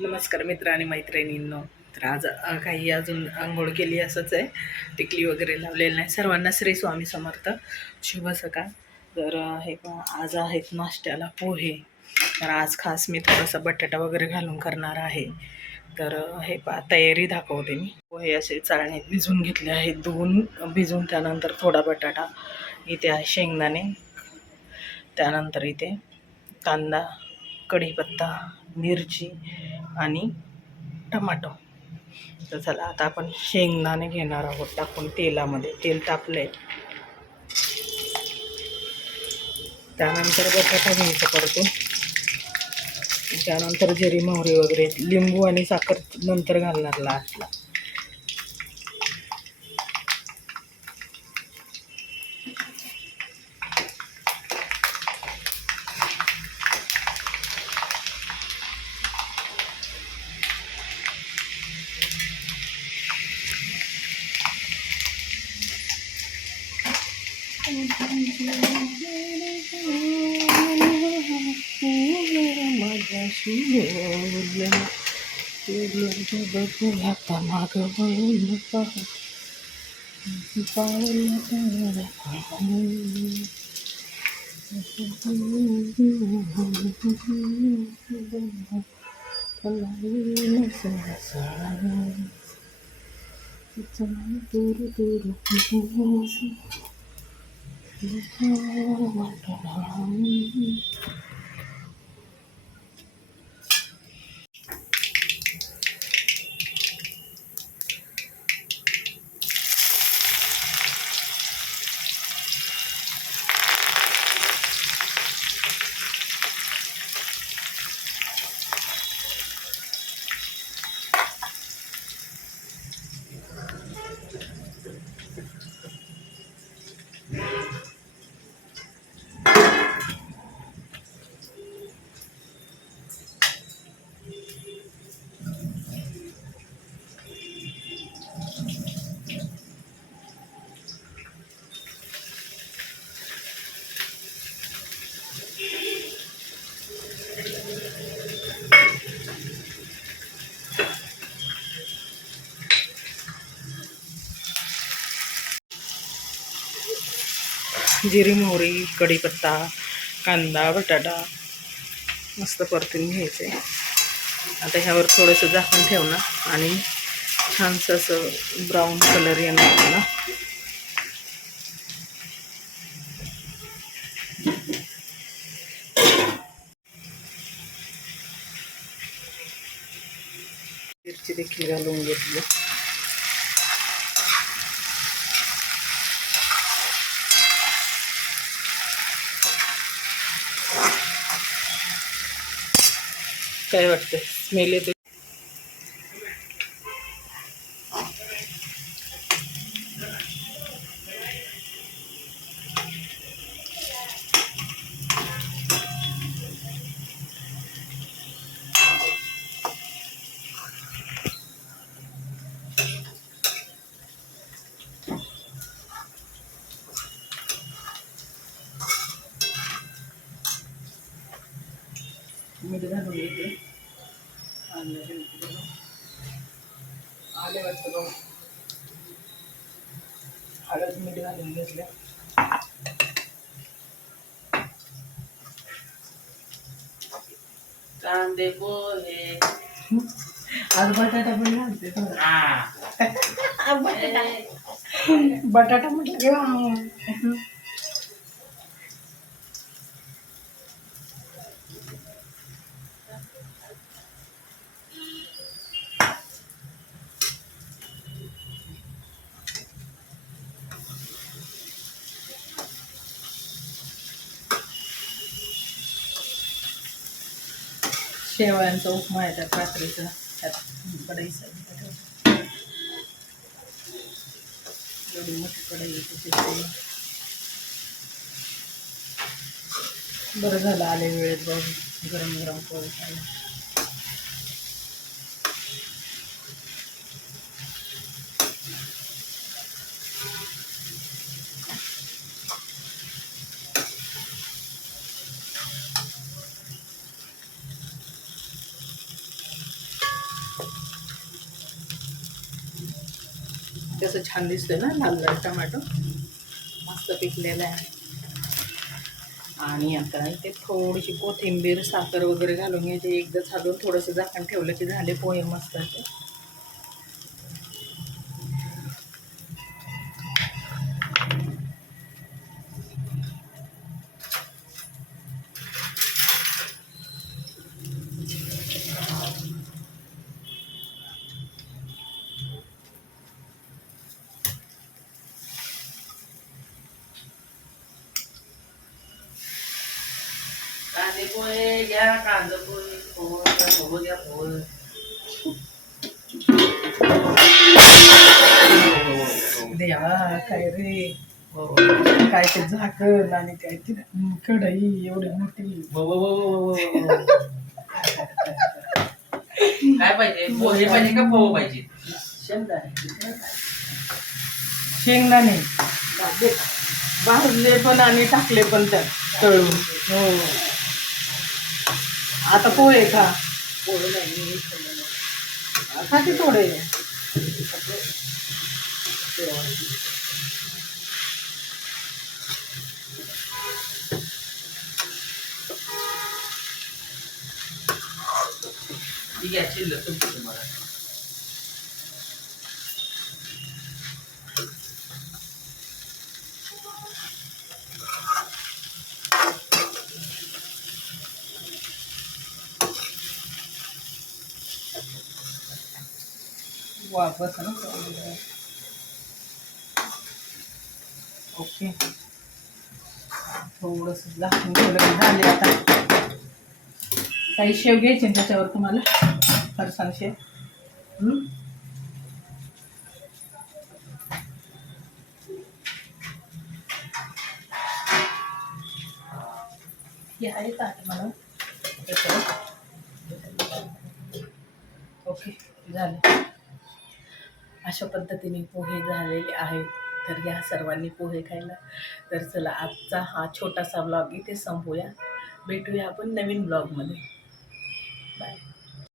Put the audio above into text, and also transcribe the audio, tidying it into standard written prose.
नमस्कार मित्र आणि मैत्रिणींनो. तर आज काही अजून आंघोळ केली असंच आहे, टिकली वगैरे लावलेली नाही. सर्वांना श्री स्वामी समर्थ, शुभ सकाळ. तर हे पहा, आज आहेत नाश्त्याला पोहे. तर आज खास मी थोडासा बटाटा वगैरे घालून करणार आहे. तर हे पहा, तयारी दाखवते मी. पोहे असे चाळणीत भिजून घेतले आहेत, धुवून भिजून त्यानंतर थोडा बटाटा, इथे आहे शेंगदाणे, त्यानंतर इथे कांदा, कढीपत्ता, मिरची आणि टमाटो. तर चला आता आपण शेंगदाणे घेणार आहोत टाकून तेलामध्ये. तेल तापले, त्यानंतर बटाटा घ्यायचा परतून. त्यानंतर जिरी मोहरी वगैरे, लिंबू आणि साखर नंतर घालणार लास्टला. आता माग दूर दूर जिरी मोहरी, कढीपत्ता, कांदा, बटाटा मस्त परतून घ्यायचे. आता ह्यावर थोडंसं झाकण ठेवणं आणि छानसं असं ब्राऊन कलर येणार ना. मिरची देखील घालून घेतली. काय वाटतं, स्मेल येते? मीठ घालून घेते. आले वाटतं बघ, हळद मीठ घालून घेतलं. कांदे पोहे आज बटाटा पण घालते. बटाटा म्हटलं किंवा शेवयांचा उपमा आहे त्यात रात्रीचा. त्यात कढईचा एवढी मोठी कढई त्याची. बरं झालं आले वेळेत बघ, गरम गरम पोळी खायला. कसं छान दिसतंय ना लाल लाल टमाटो, मस्त पिकलेलं आहे. आणि आता इथे थोडीशी कोथिंबीर साखर वगैरे घालून घ्यायची, एकदा झाडून थोडंसं झाकण ठेवलं की झाले पोहे मस्त असे. कांदे पोहे घ्या, कांदा पोहे पोहे घ्या पोहे. देवा काय रे, काय ते झाकण आणि काय ते कढई एवढी मोठी. काय पाहिजे, पोहे पाहिजे का पोहे पाहिजे? शेंगदाणे भाजले पण आणि टाकले पण त्यात तळून. हो, आता पोहे खा. खा की थोडे. ठीक आहे, शिल्लक तुमची तुम्हाला. वापस ना. ओके, थोडस झाकून ठेवलं की झाले. आता काही शेव घ्यायचे ना त्याच्यावर तुम्हाला, फरसाण शेव. हे आहे का मला त्याच्यावर. ओके, झाले. अशा पद्धतीने पोहे झालेले आहेत. तर या सर्वांनी पोहे खायला. तर चला, आजचा हा छोटासा ब्लॉग इथे संपवूया. भेटूया आपण नवीन ब्लॉगमध्ये. बाय.